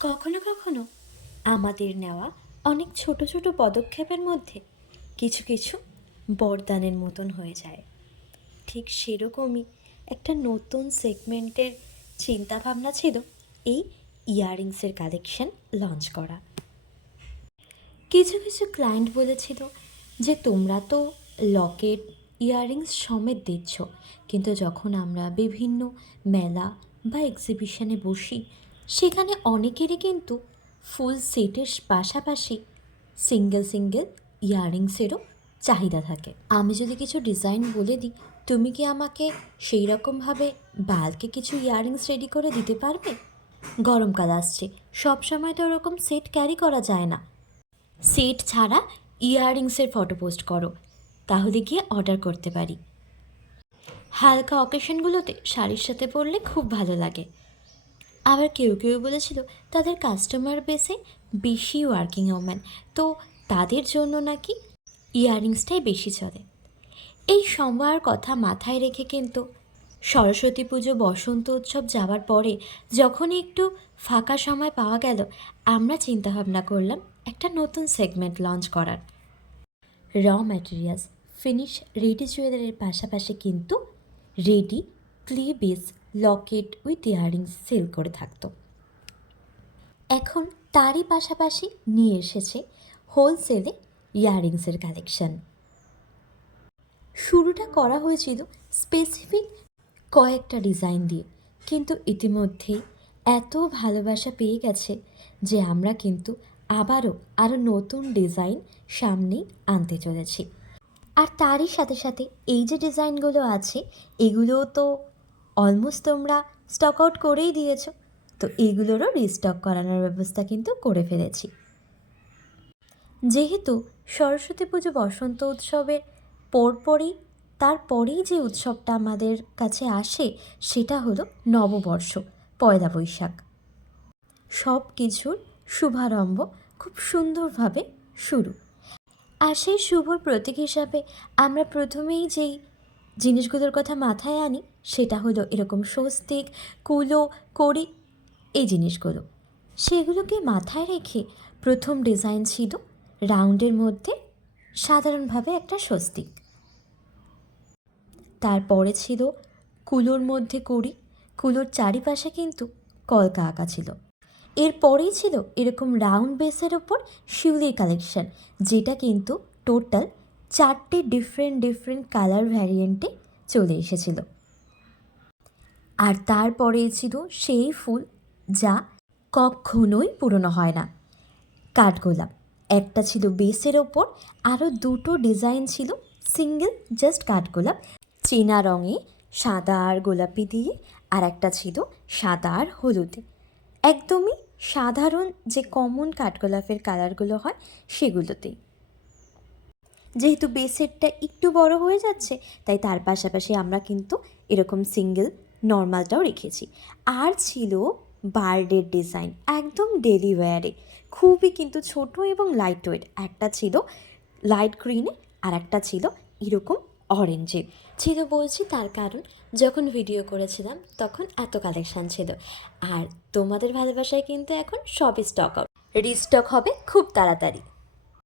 কখনো কখনো আমাদের নেওয়া অনেক ছোট ছোট পদক্ষেপের মধ্যে কিছু কিছু বরদানের মতন হয়ে যায়। ঠিক সেরকমই একটা নতুন সেগমেন্টের চিন্তাভাবনা ছিল এই ইয়াররিংসের কালেকশন লঞ্চ করা। কিছু কিছু ক্লায়েন্ট বলেছিল যে তোমরা তো লকেট ইয়াররিংস সমেত দিচ্ছ, কিন্তু যখন আমরা বিভিন্ন মেলা বা এক্সিবিশনে বসি সেখানে অনেকেরই কিন্তু ফুল সেটের পাশাপাশি সিঙ্গেল সিঙ্গেল ইয়াররিংসেরও চাহিদা থাকে। আমি যদি কিছু ডিজাইন বলে দিই, তুমি কি আমাকে সেই রকমভাবে বাল্কে কিছু ইয়াররিংস রেডি করে দিতে পারবে? গরমকাল আসছে, সব সময় তো ওরকম সেট ক্যারি করা যায় না। সেট ছাড়া ইয়াররিংসের ফটো পোস্ট করো, তাহলে গিয়ে অর্ডার করতে পারি। হালকা অকেশনগুলোতে শাড়ির সাথে পরলে খুব ভালো লাগে। আবার কেউ কেউ বলেছিল তাদের কাস্টমার বেসে বেশি ওয়ার্কিং ওম্যান, তো তাদের জন্য নাকি ইয়াররিংসটাই বেশি চলে। এই সময়ের কথা মাথায় রেখে কিন্তু সরস্বতী পুজো, বসন্ত উৎসব যাওয়ার পরে যখনই একটু ফাঁকা সময় পাওয়া গেল, আমরা চিন্তাভাবনা করলাম একটা নতুন সেগমেন্ট লঞ্চ করার। র ম্যাটেরিয়ালস ফিনিশ রেডি জুয়েলারির পাশাপাশি কিন্তু ready clay base locket with earrings sale করে থাকতো। এখন তারই পাশাপাশি নিয়ে এসেছে হোলসেলে ইয়াররিংসের কালেকশন। শুরুটা করা হয়েছিল স্পেসিফিক কয়েকটা ডিজাইন দিয়ে, কিন্তু ইতিমধ্যেই এত ভালোবাসা পেয়ে গেছে যে আমরা কিন্তু আরও নতুন ডিজাইন সামনেই আনতে চলেছি। আর তারই সাথে সাথে এই যে ডিজাইনগুলো আছে এগুলোও তো অলমোস্ট তোমরা স্টক আউট করেই দিয়েছো, তো এগুলোরও রিস্টক করানোর ব্যবস্থা কিন্তু করে ফেলেছি। যেহেতু সরস্বতী পুজো, বসন্ত উৎসবের পরপরই তারপরেই যে উৎসবটা আমাদের কাছে আসে সেটা হলো নববর্ষ, পয়লা বৈশাখ। সব কিছুর শুভারম্ভ খুব সুন্দরভাবে শুরু। আর সেই শুভর প্রতীক হিসাবে আমরা প্রথমেই যেই জিনিসগুলোর কথা মাথায় আনি সেটা হলো এরকম স্বস্তিক, কুলো, কড়ি, এই জিনিসগুলো। সেগুলোকে মাথায় রেখে প্রথম ডিজাইন ছিল রাউন্ডের মধ্যে সাধারণভাবে একটা স্বস্তিক। তারপরে ছিল কুলোর মধ্যে কড়ি, কুলোর চারিপাশে কিন্তু কলকা আঁকা ছিল। এরপরেই ছিল এরকম রাউন্ড বেসের ওপর শিউলির কালেকশন, যেটা কিন্তু টোটাল 4টে ডিফারেন্ট কালার ভ্যারিয়েন্টে চলে এসেছিল। আর তারপরে ছিল সেই ফুল যা কখনোই পুরনো হয় না, কাঠগোলাপ। একটা ছিল বেসের ওপর, আরও দুটো ডিজাইন ছিল সিঙ্গেল জাস্ট কাঠগোলাপ, চেনা রঙে সাদা আর গোলাপি দিয়ে, আর একটা ছিল সাদা আর হলুদে। একদমই সাধারণ যে কমন কাঠগোলাপের কালারগুলো হয় সেগুলোতেই। যেহেতু বেসেটটা একটু বড় হয়ে যাচ্ছে, তাই তার পাশাপাশি আমরা কিন্তু এরকম সিঙ্গেল নর্মালটাও রেখেছি। আর ছিল বার্ডের ডিজাইন, একদম ডেলি ওয়্যারে, খুবই কিন্তু ছোট এবং লাইট ওয়েট। একটা ছিল লাইট গ্রিনে আর একটা ছিল এরকম অরেঞ্জে। ছিল বলছি তার কারণ যখন ভিডিও করেছিলাম তখন এত কালেকশান ছিল, আর তোমাদের ভালোবাসায় কিন্তু এখন সবই স্টক আউট, রিস্টক হবে খুব তাড়াতাড়ি।